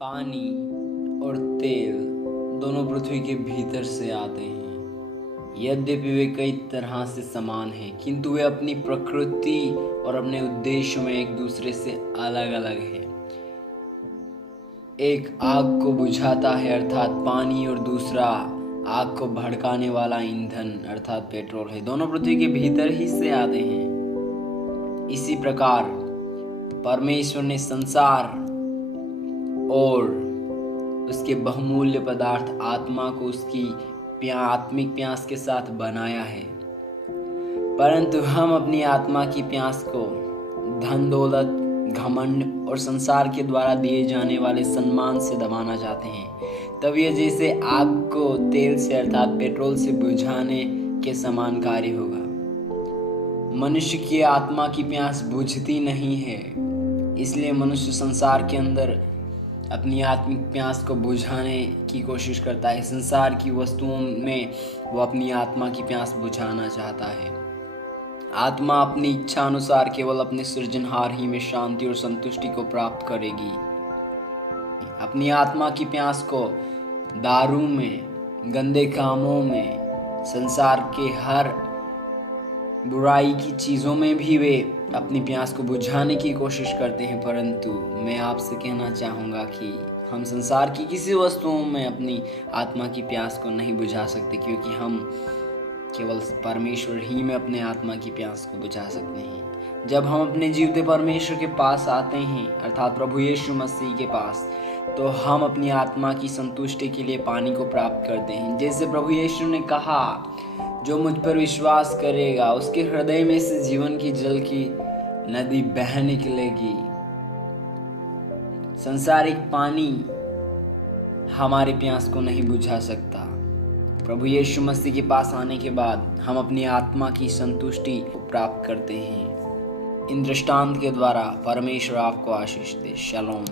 पानी और तेल दोनों पृथ्वी के भीतर से आते हैं। यद्यपि वे कई तरह से समान हैं, किंतु वे अपनी प्रकृति और अपने उद्देश्य में एक दूसरे से अलग अलग हैं। एक आग को बुझाता है अर्थात पानी, और दूसरा आग को भड़काने वाला ईंधन अर्थात पेट्रोल है। दोनों पृथ्वी के भीतर ही से आते हैं। इसी प्रकार परमेश्वर ने संसार और उसके बहुमूल्य पदार्थ आत्मा को उसकी आत्मिक प्यास के साथ बनाया है, परंतु हम अपनी आत्मा की प्यास को धन दौलत, घमंड और संसार के द्वारा दिए जाने वाले सम्मान से दबाना चाहते हैं। तब यह जैसे आग को तेल से अर्थात पेट्रोल से बुझाने के समान कार्य होगा। मनुष्य की आत्मा की प्यास बुझती नहीं है, इसलिए मनुष्य संसार के अंदर अपनी आत्मिक प्यास को बुझाने की कोशिश करता है। संसार की वस्तुओं में वो अपनी आत्मा की प्यास बुझाना चाहता है। आत्मा अपनी इच्छा अनुसार केवल अपने सृजनहार ही में शांति और संतुष्टि को प्राप्त करेगी। अपनी आत्मा की प्यास को दारू में, गंदे कामों में, संसार के हर बुराई की चीज़ों में भी वे अपनी प्यास को बुझाने की कोशिश करते हैं। परंतु मैं आपसे कहना चाहूँगा कि हम संसार की किसी वस्तुओं में अपनी आत्मा की प्यास को नहीं बुझा सकते, क्योंकि हम केवल परमेश्वर ही में अपने आत्मा की प्यास को बुझा सकते हैं। जब हम अपने जीवते परमेश्वर के पास आते हैं अर्थात प्रभु यीशु मसीह के पास, तो हम अपनी आत्मा की संतुष्टि के लिए पानी को प्राप्त करते हैं। जैसे प्रभु यीशु ने कहा, जो मुझ पर विश्वास करेगा उसके हृदय में से जीवन की जल की नदी बह निकलेगी। सांसारिक पानी हमारी प्यास को नहीं बुझा सकता। प्रभु यीशु मसीह के पास आने के बाद हम अपनी आत्मा की संतुष्टि को प्राप्त करते हैं। इन दृष्टांत के द्वारा परमेश्वर आपको आशीष दे। शालोम।